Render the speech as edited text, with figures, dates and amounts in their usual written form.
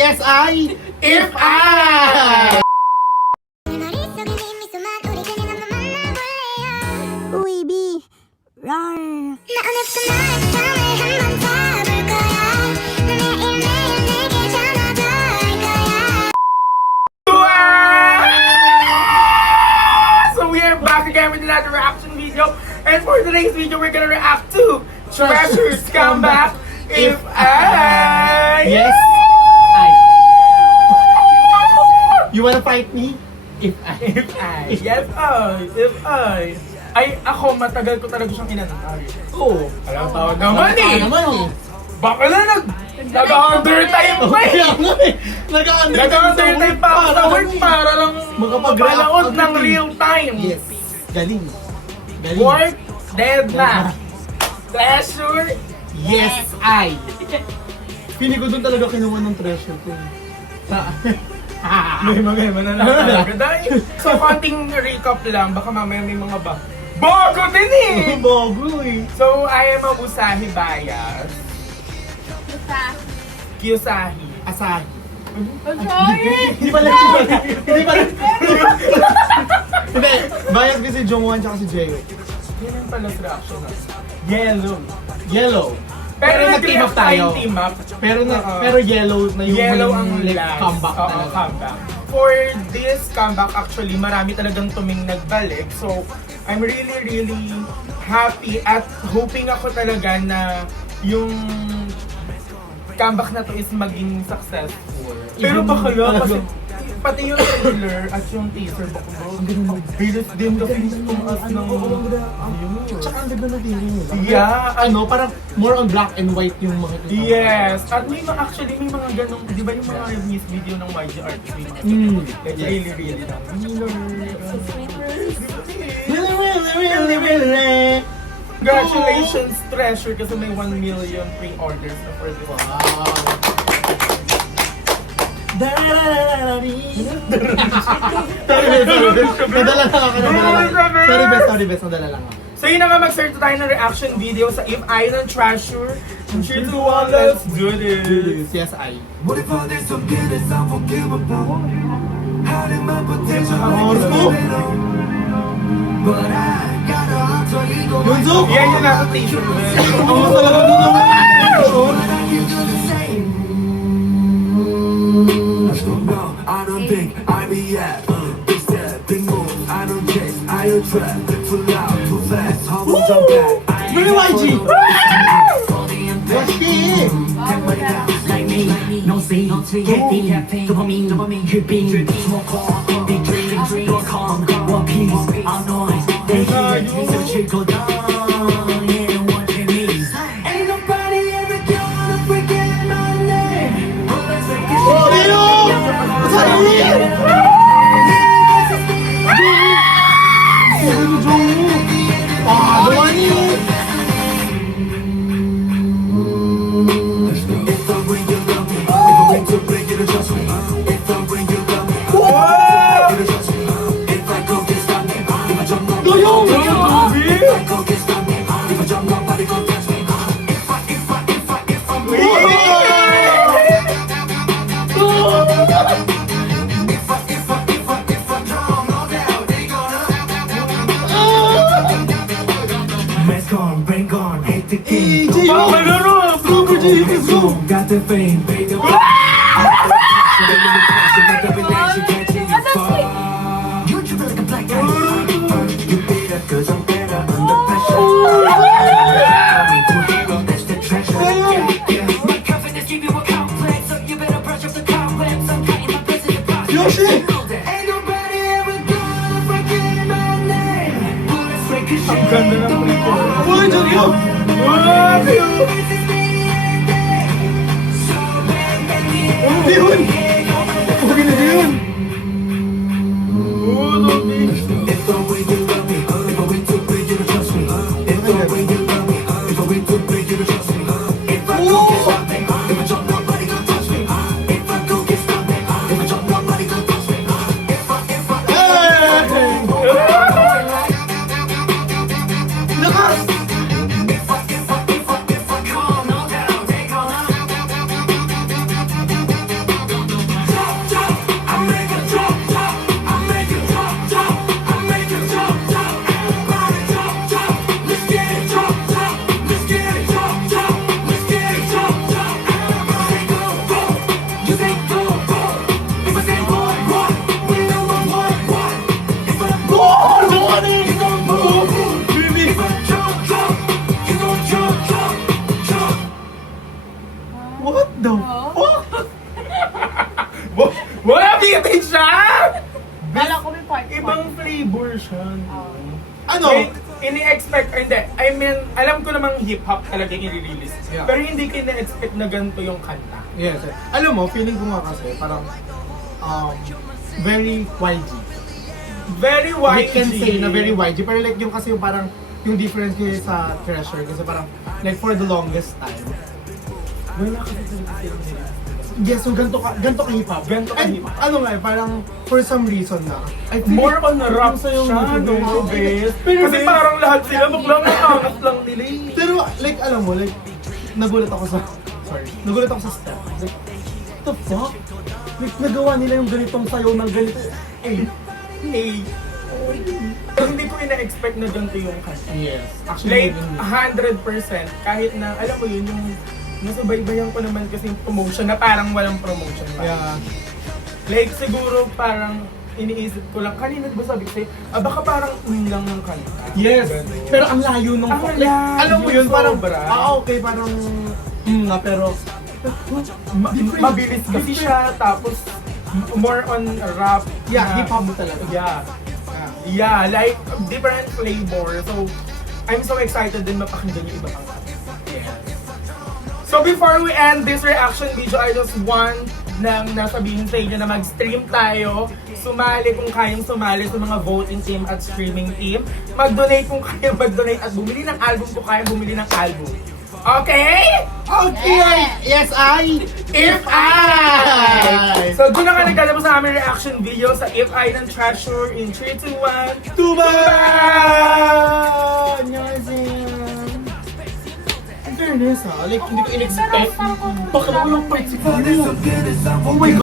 Yes, If I! Uy, B. Rar. So we are back again with another reaction video, and for today's video we're gonna react to Treasure's comeback If I. Yes, I. You wanna fight me? If I. If I. Yes, If I. Ay, ako, matagal ko talaga siyang inantay. Oo. Alam taon naman eh. naman eh. Baka na nag-under time pa eh. Nag-under time pa ako sa work para lang Makapag-react mapanood agad ng eh. real time. Yes. Galing. Work, dead na. Treasure, Yes, I. Pili ko doon talaga kinuha ng treasure ko. may mga na lang talaga. Dahil, so, konting recap lang, baka mamaya may mga bago din eh! Bago eh. So, I am a Usahi bias. Kyusahi. Asahi. Asahi! Hindi pala. Hindi. Bias ko si Jongwon tsaka si Jaeho. Yun yung pala sa reaction na. Yellow. Yellow. Pero nag-team up tayo. Team up. Pero yellow na yung Yellow ang like, last. comeback Oo, talaga. comeback. For this comeback, actually, marami talagang tuming nagbalik. So, I'm really happy at hoping ako talaga na yung comeback na to is maging successful. Pero baka yun, kasi pati yung trailer at yung teaser, baka ang bilis din kasi tumaas ng Tsaka ang ganda na feeling nila. yeah, Ano, parang more on black and white yung mga yes, at may mga actually may mga ganong, di ba yung mga music video ng YG artist, may mga it's really congratulations Treasure kasi may 1 million pre-orders na for this. Nadala lang ako. Sorry best, nadala lang ako. So yun na nga, mag-start tayo ng reaction video sa If I ng Treasure. 3, 2, 1, let's do this! Yes, I. What if all this something that's unforgivable? How did my potential But I got a alter ego. Yunzo! Yan yung nasa teaser mo. Ang talaga doon ang But I can do the same. No, I don't think I react. Big step, big move. I don't chase, I attract. Too loud, too fast. How will jump back? Very YG! Watch it! Like me, no sleep, caffeine, dopamine, tripping, smoke on, big dreams, your calm, one piece, our noise, they hear, so trickle down, yeah, what it means. Ain't nobody ever gonna forget my name. But let's make it Oh, Leo! Sorry! If I bring you love me, if I bring to bring you to trust me, if I bring you love me, you to trust me. If I go get stop me, if I jump nobody gon' touch me. If I go get stop me, if I jump nobody gon' touch me. If I'm drown, no doubt they gonna. Man's gone, brain gone, hate the game. Got the fame, baby. You treat me like a black guy. You better, cause I'm better under pressure. I'm into hero, that's the treasure. My confidence give you a complex, so you better brush up the complex. I'm cutting my place in the process. Yoshi! Ain't nobody ever gonna forget my name. Bullets ricochet. Ang ganda ng pre-order. Uy, Jongyo! Bihun! Huwag na yun! If I win, you love me. If I win too big, you don't trust me. If I win, you love me. If I win too big, you don't trust me. If I go get something, if I jump, nobody gon' touch me. If I go get something, if I jump, nobody gon' touch me. Lakas! If I What the fuck? Wala bitin siya! Kala ko may part. Ibang flavor siya. Ano? Ini-expect, or hindi, I mean, alam ko namang hip-hop talaga yung i-release. Yeah. Pero hindi ko na-expect na ganito yung kanta. Yes. Alam mo, feeling ko nga kasi parang very YG. Very We YG. can say na very YG. Pero like yung kasi yung parang yung difference ko sa Treasure kasi parang like for the longest time. Wala kasi talaga silang nila. Yes, so ganito ka hip-hop. Ganito ka And hip-hop. ano nga eh, parang for some reason na. I feel More on rap yung siya, sa'yo, no, best. Pero Kasi parang lahat sila biglang nakangat lang nila eh. Pero like alam mo, like nagulat ako sa step. Like, what the fuck? Like nagawa nila yung ganitong sayo ng ganito. Eh. Pero hindi ko ina-expect na ganito yung kanta. Yes. Actually, Like, 100%, kahit na, alam mo yun, yung nasubaybayan ko naman kasi yung promotion na parang walang promotion. yeah. Like, siguro parang iniisip ko lang, kanina ba sabi ko sa'yo, baka parang lang ng kanta. Yes. Ganun. Pero ang layo nung Ang like, layo, alam mo yun, parang sobra. okay, parang nga pero Mabilis kasi siya, tapos more on rap. Yeah, na- hip-hop mo talaga. Yeah. Yeah, like different flavor. So, I'm so excited din mapakinggan yung iba pang kanta. So before we end this reaction video, I just want nang nasabihin sa inyo na mag-stream tayo. Sumali kung kayang sumali sa mga voting team at streaming team. Mag-donate kung kayang mag-donate at bumili ng album kung kayang bumili ng album. Okay? Okay! Yes, If I! So doon na ka naglalabas sa aming reaction video sa If I ng Treasure in 3, 2, 1. Tuba! 안녕하세요. In fairness ha, like hindi ko in-expect. Bakla ko yung part siguro. Oh my God!